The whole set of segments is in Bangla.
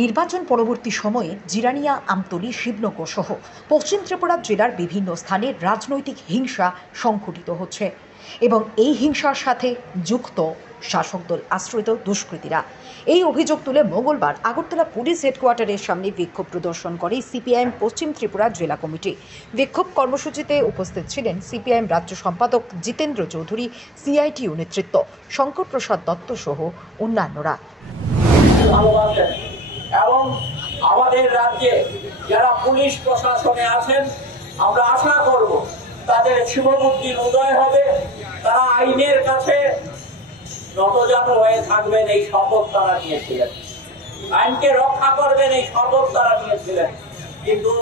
নির্বাচন পরবর্তী সময়ে জিরানিয়া, আমতলী, শিবনগর সহ পশ্চিম ত্রিপুরা জেলার বিভিন্ন স্থানে রাজনৈতিক হিংসা সংঘটিত হচ্ছে এবং এই হিংসার সাথে যুক্ত শাসক দল আশ্রিত দুষ্কৃতীরা। এই অভিযোগ তুলে মঙ্গলবার আগরতলা পুলিশ হেডকোয়ার্টারের সামনে বিক্ষোভ প্রদর্শন করে সিপিআইএম পশ্চিম ত্রিপুরা জেলা কমিটি। বিক্ষোভ কর্মসূচিতে উপস্থিত ছিলেন সিপিআইএম রাজ্য সম্পাদক জিতেন্দ্র চৌধুরী, সিআইটিইউ নেতৃত্ব শঙ্কর প্রসাদ দত্ত সহ অন্যান্যরা। এবং আমাদের রাজ্যে যারা পুলিশ প্রশাসনে আছেন, আমরা আশা করব তাদের শুভবুদ্ধির উদয় হবে, তারা আইনের কাছে নতজানু হয়ে থাকবেন। এই শপথ তারা নিয়েছিলেন, আইনকে রক্ষা করবেন এই শপথ তারা নিয়েছিলেন, কিন্তু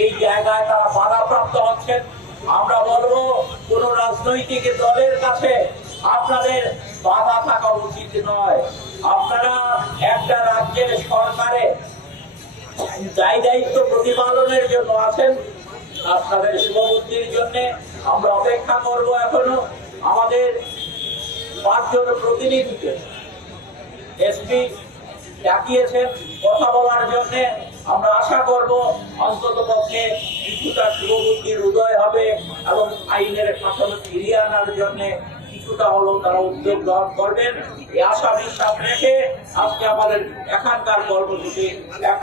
এই জায়গায় তারা বাধাপ্রাপ্ত হচ্ছেন। আমরা বলবো কোন রাজনৈতিক দলের কাছে আপনাদের বাধা থাকা উচিত নয়। আপনারা একটা রাজ্যের সরকারে দায় দায়িত্ব প্রতিপালনের জন্য আছেন, আপনাদের শুভবুদ্ধির জন্য আমরা অপেক্ষা করব। এখনো আমাদের 5 জন প্রতিনিধিকে এসপি ডাকিয়েছেন কথা বলার জন্য। আমরা আশা করব অন্তত পক্ষে কিছুটা শুভবুদ্ধির উদয় হবে এবং আইনের শাসন ফিরিয়ে আনার জন্য কিছুটা হলেও তারা উদ্যোগ গ্রহণ করবেন। এই আশা বিশ্বাস রেখে আজকে আমাদের এখানকার কর্মসূচি